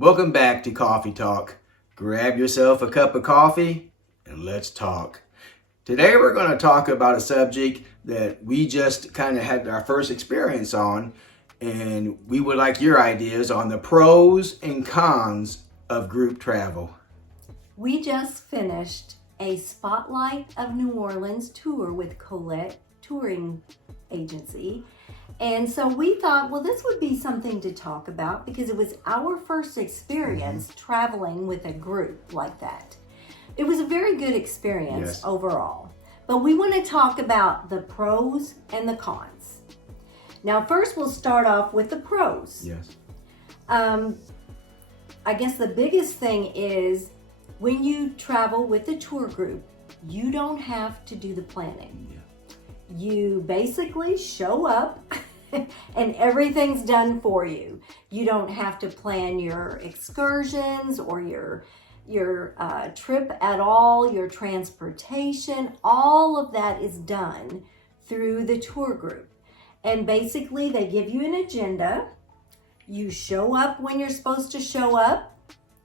Welcome back to Coffee Talk. Grab yourself a cup of coffee and let's talk. Today we're going to talk about a subject that we just kind of had our first experience on, and we would like your ideas on the pros and cons of group travel. We just finished a Spotlight of New Orleans tour with Collette touring agency. And so we thought, well, this would be something to talk about because it was our first experience traveling with a group like that. It was a very good experience overall. But we want to talk about the pros and the cons. Now, first we'll start off with the pros. Yes. I guess the biggest thing is when you travel with a tour group, you don't have to do the planning. Yeah. You basically show up and everything's done for you. You don't have to plan your excursions or your trip at all, your transportation. All of that is done through the tour group. And basically they give you an agenda. You show up when you're supposed to show up,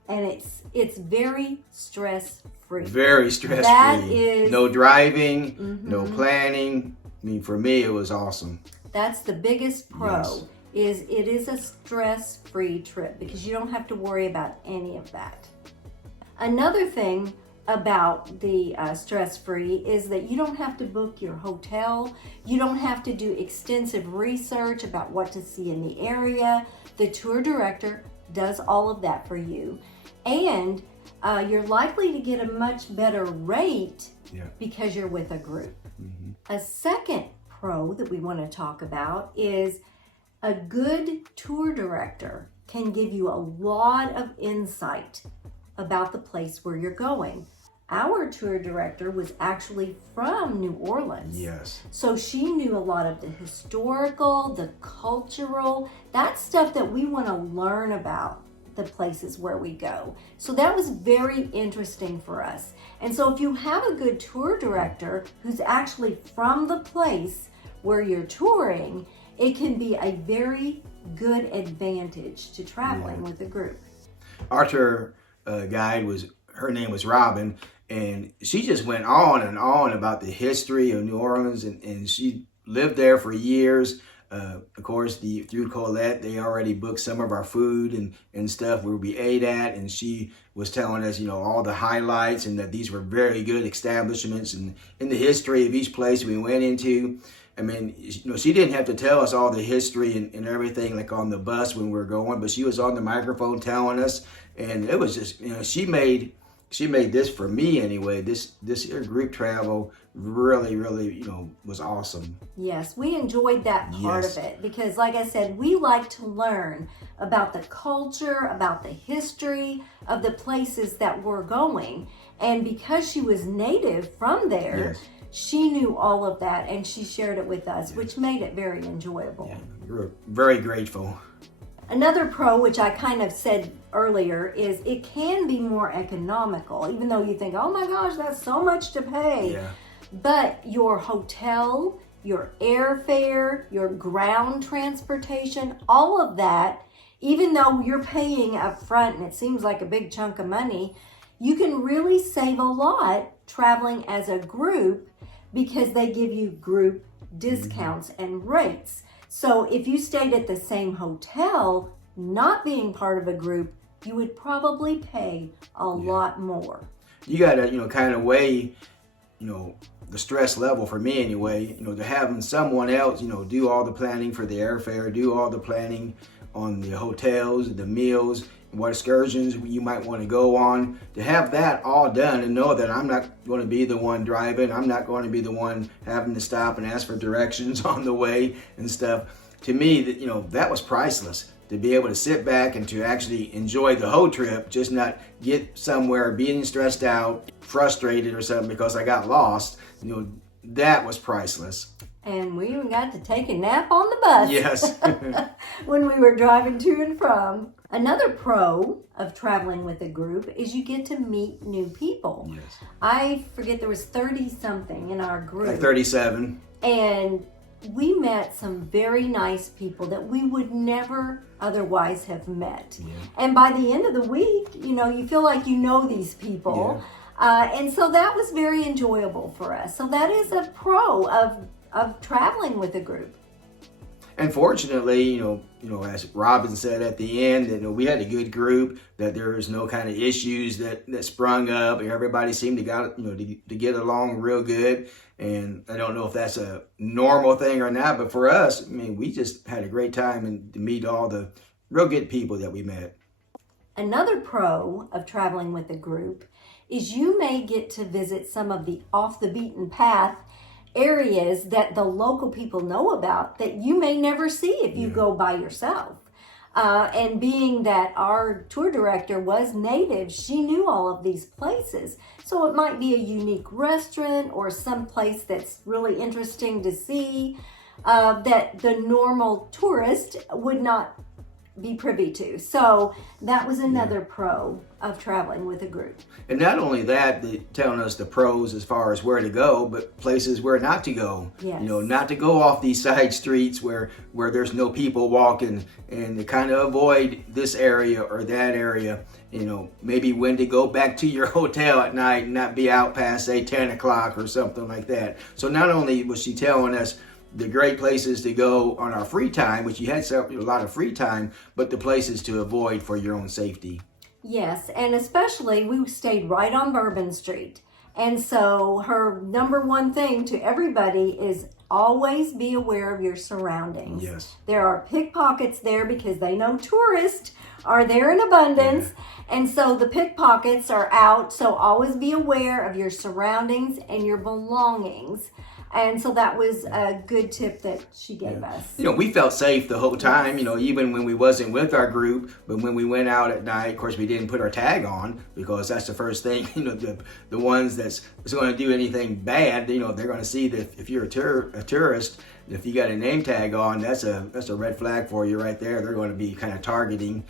and it's very stress-free. Very stress-free. That is no driving, no planning. I mean, for me, it was awesome. That's the biggest pro. Yes. Is it is a stress-free trip because you don't have to worry about any of that. Another thing about the stress-free is that you don't have to book your hotel. You don't have to do extensive research about what to see in the area. The tour director does all of that for you. And you're likely to get a much better rate because you're with a group. A second pro that we want to talk about is a good tour director can give you a lot of insight about the place where you're going. Our tour director was actually from New Orleans. Yes. So she knew a lot of the historical, the cultural, that stuff that we want to learn about the places where we go. So that was very interesting for us. And so if you have a good tour director who's actually from the place where you're touring, it can be a very good advantage to traveling with a group. Our tour guide her name was Robin, and she just went on and on about the history of New Orleans, and she lived there for years. Of course, through Collette, they already booked some of our food and stuff where we ate at, and she was telling us, all the highlights and that these were very good establishments and in the history of each place we went into. I mean, she didn't have to tell us all the history and everything like on the bus when we were going, but she was on the microphone telling us, and it was just, she made this for me anyway. This year group travel really, was awesome. Yes, we enjoyed that part of it because, like I said, we like to learn about the culture, about the history of the places that we're going. And because she was native from there, she knew all of that and she shared it with us, which made it very enjoyable. Yeah, we were very grateful. Another pro, which I kind of said earlier, is it can be more economical, even though you think, oh my gosh, that's so much to pay. Yeah. But your hotel, your airfare, your ground transportation, all of that, even though you're paying up front and it seems like a big chunk of money, you can really save a lot traveling as a group because they give you group discounts and rates. So if you stayed at the same hotel, not being part of a group, you would probably pay a lot more. You got to, kind of weigh, the stress level for me anyway, to having someone else, do all the planning for the airfare, do all the planning on the hotels, the meals, what excursions you might want to go on, to have that all done and know that I'm not going to be the one driving, I'm not going to be the one having to stop and ask for directions on the way and stuff. To me, that was priceless. To be able to sit back and to actually enjoy the whole trip, just not get somewhere being stressed out, frustrated or something because I got lost, that was priceless. And we even got to take a nap on the bus. Yes. When we were driving to and from. Another pro of traveling with a group is you get to meet new people. Yes. I forget, there was 30 something in our group. Like 37. And we met some very nice people that we would never otherwise have met. Yeah. And by the end of the week, you feel like you know these people. And so that was very enjoyable for us. So that is a pro of traveling with a group. And fortunately, as Robin said at the end, that we had a good group, that there was no kind of issues that sprung up. Everybody seemed to get along real good. And I don't know if that's a normal thing or not, but for us, we just had a great time and to meet all the real good people that we met. Another pro of traveling with a group is you may get to visit some of the off the beaten path areas that the local people know about that you may never see if you go by yourself. And being that our tour director was native, she knew all of these places. So it might be a unique restaurant or some place that's really interesting to see that the normal tourist would not be privy to. So that was another pro of traveling with a group. And not only that, they're telling us the pros as far as where to go, but places where not to go. Yes. Not to go off these side streets where there's no people walking, and to kind of avoid this area or that area. Maybe when to go back to your hotel at night and not be out past, say, 10 o'clock or something like that. So not only was she telling us the great places to go on our free time, which you had a lot of free time, but the places to avoid for your own safety. Yes, and especially we stayed right on Bourbon Street. And so her number one thing to everybody is always be aware of your surroundings. Yes. There are pickpockets there because they know tourists are there in abundance. Yeah. And so the pickpockets are out. So always be aware of your surroundings and your belongings. And so that was a good tip that she gave us. We felt safe the whole time, even when we wasn't with our group. But when we went out at night, of course, we didn't put our tag on because that's the first thing, the ones that's going to do anything bad, they're going to see that if you're a tourist, if you got a name tag on, that's a red flag for you right there. They're going to be kind of targeting.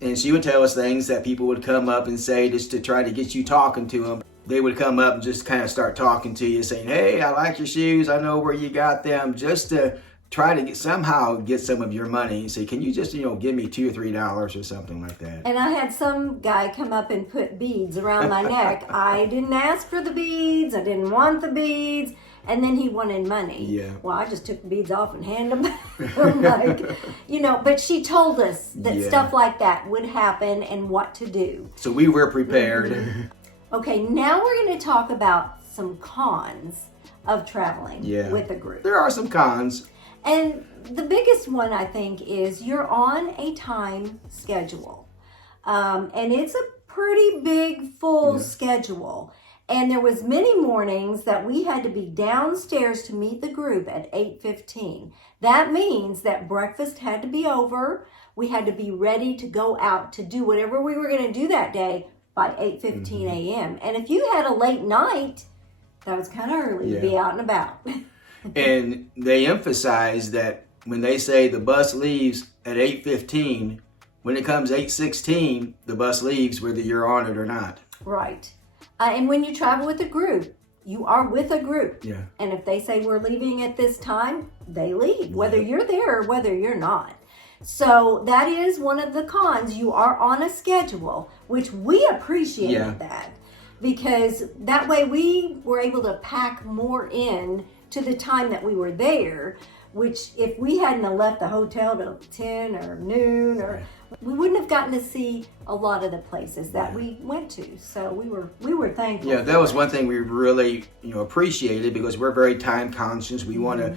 And she would tell us things that people would come up and say just to try to get you talking to them. They would come up and just kind of start talking to you, saying, "Hey, I like your shoes. I know where you got them," just to try to somehow get some of your money. Say, "Can you just, give me $2 or $3 or something like that?" And I had some guy come up and put beads around my neck. I didn't ask for the beads. I didn't want the beads. And then he wanted money. Yeah. Well, I just took the beads off and handed them back. But she told us that stuff like that would happen and what to do. So we were prepared. Okay, now we're going to talk about some cons of traveling with a group. There are some cons. And the biggest one, I think, is you're on a time schedule. And it's a pretty big, full schedule. And there was many mornings that we had to be downstairs to meet the group at 8:15. That means that breakfast had to be over. We had to be ready to go out to do whatever we were going to do that day by 8:15 a.m. And if you had a late night, that was kind of early to be out and about. And they emphasize that when they say the bus leaves at 8:15, when it comes 8:16, the bus leaves whether you're on it or not. Right. And when you travel with a group, you are with a group. Yeah. And if they say we're leaving at this time, they leave, whether you're there or whether you're not. So that is one of the cons. You are on a schedule, which we appreciated that, because that way we were able to pack more in to the time that we were there, which if we hadn't have left the hotel till 10 or noon, or we wouldn't have gotten to see a lot of the places that we went to. So we were thankful. Yeah, that was one thing we really appreciated, because we're very time conscious. We want to,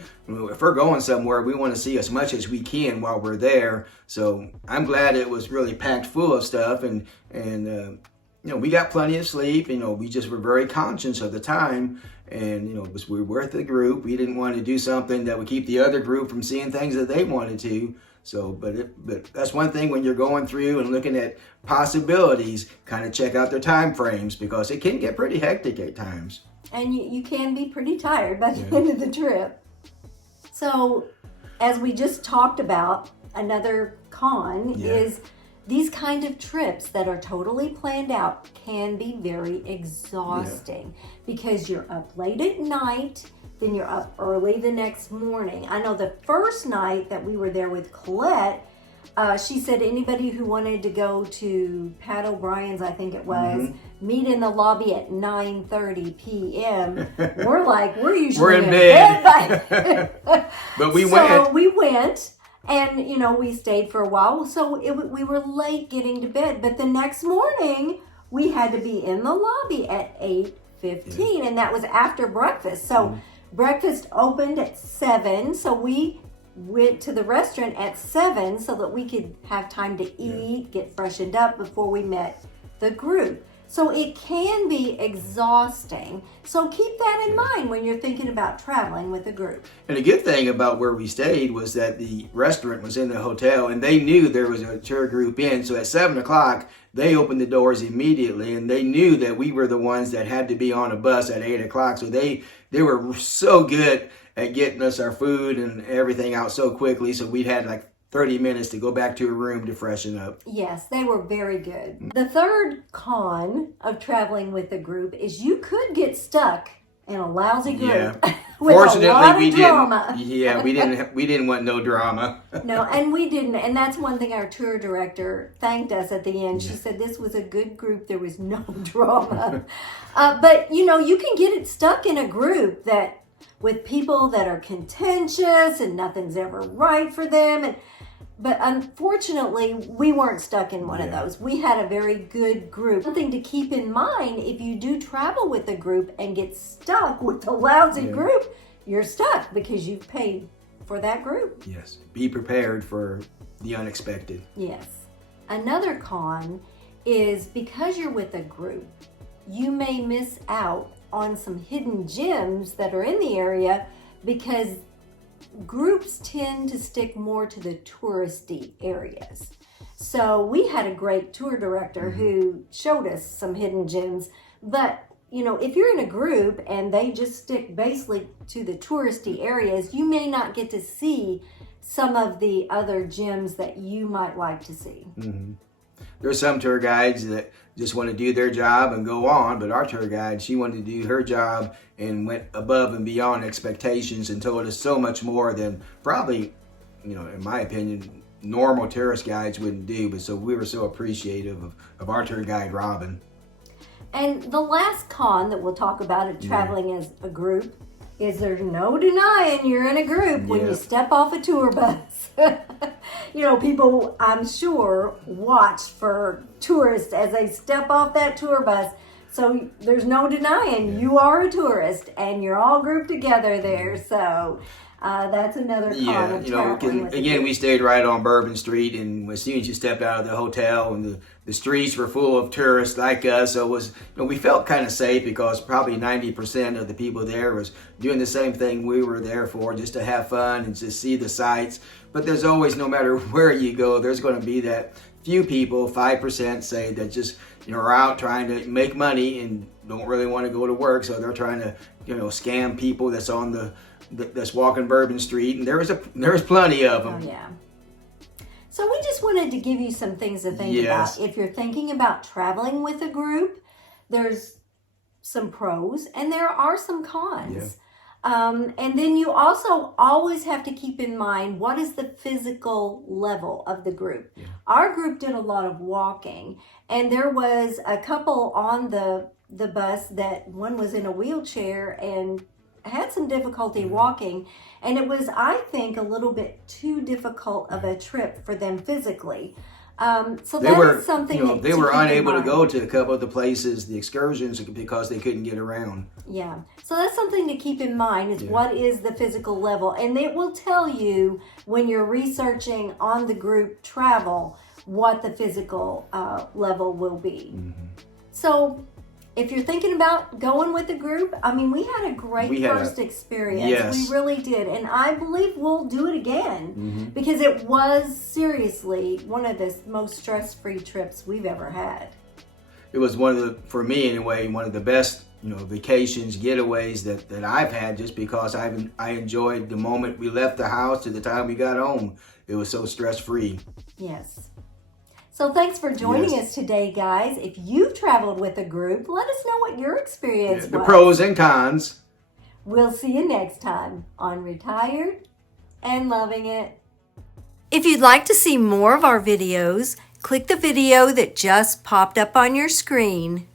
if we're going somewhere, we want to see as much as we can while we're there. So I'm glad it was really packed full of stuff, and we got plenty of sleep. We just were very conscious of the time. And, we were with the group. We didn't want to do something that would keep the other group from seeing things that they wanted to. So, but that's one thing when you're going through and looking at possibilities, kind of check out their time frames, because it can get pretty hectic at times. And you can be pretty tired by the end of the trip. So, as we just talked about, another con is these kind of trips that are totally planned out can be very exhausting because you're up late at night, then you're up early the next morning. I know the first night that we were there with Collette, she said anybody who wanted to go to Pat O'Brien's, I think it was, meet in the lobby at 9:30 p.m. We're like, we're usually in bed. But we went. So we went, and we stayed for a while. So we were late getting to bed. But the next morning, we had to be in the lobby at 8:15, and that was after breakfast. So breakfast opened at 7. So we went to the restaurant at 7 so that we could have time to eat, get freshened up before we met the group. So it can be exhausting. So keep that in mind when you're thinking about traveling with a group. And the good thing about where we stayed was that the restaurant was in the hotel, and they knew there was a tour group in. So at 7 o'clock, they opened the doors immediately, and they knew that we were the ones that had to be on a bus at 8 o'clock. So they were so good at getting us our food and everything out so quickly. So we had like 30 minutes to go back to a room to freshen up. Yes, they were very good. The third con of traveling with a group is you could get stuck in a lousy group. Yeah. With Fortunately, a lot we of drama. didn't. Yeah, we didn't want no drama. No, and we didn't. And that's one thing our tour director thanked us at the end. She said this was a good group. There was no drama. But, you can get it stuck in a group that with people that are contentious and nothing's ever right for them. But unfortunately, we weren't stuck in one of those. We had a very good group. Something to keep in mind, if you do travel with a group and get stuck with a lousy group, you're stuck because you've paid for that group. Yes. Be prepared for the unexpected. Yes. Another con is because you're with a group, you may miss out on some hidden gems that are in the area because groups tend to stick more to the touristy areas. So we had a great tour director who showed us some hidden gems. But, if you're in a group and they just stick basically to the touristy areas, you may not get to see some of the other gems that you might like to see. There's some tour guides that just want to do their job and go on, but our tour guide, she wanted to do her job and went above and beyond expectations and told us so much more than probably, in my opinion, normal tourist guides wouldn't do. But so we were so appreciative of our tour guide, Robin. And the last con that we'll talk about at traveling as a group is there's no denying you're in a group when you step off a tour bus. People, I'm sure, watch for tourists as they step off that tour bus. So there's no denying you are a tourist and you're all grouped together there. So that's another con of traveling with again, we stayed right on Bourbon Street, and as soon as you stepped out of the hotel, and the streets were full of tourists like us, so it was, we felt kind of safe because probably 90% of the people there was doing the same thing we were there for, just to have fun and just see the sights. But there's always, no matter where you go, there's going to be that few people, 5% say, that just are out trying to make money and don't really want to go to work, so they're trying to scam people that's on that's walking Bourbon Street, and there was plenty of them. Oh, yeah. So we just wanted to give you some things to think about. If you're thinking about traveling with a group, there's some pros and there are some cons. And then you also always have to keep in mind, what is the physical level of the group? Our group did a lot of walking, and there was a couple on the bus that one was in a wheelchair and had some difficulty walking, and it was, I think, a little bit too difficult of a trip for them physically. So that's something they were unable to go to a couple of the places, the excursions, because they couldn't get around. Yeah, so that's something to keep in mind, is what is the physical level, and it will tell you when you're researching on the group travel what the physical level will be. So if you're thinking about going with a group, we had a great first experience. Yes. We really did. And I believe we'll do it again because it was seriously one of the most stress-free trips we've ever had. It was for me anyway, one of the best, vacations, getaways that I've had, just because I enjoyed the moment we left the house to the time we got home. It was so stress-free. Yes. So thanks for joining us today, guys. If you've traveled with a group, let us know what your experience was. The pros and cons. We'll see you next time on Retired and Loving It. If you'd like to see more of our videos, click the video that just popped up on your screen.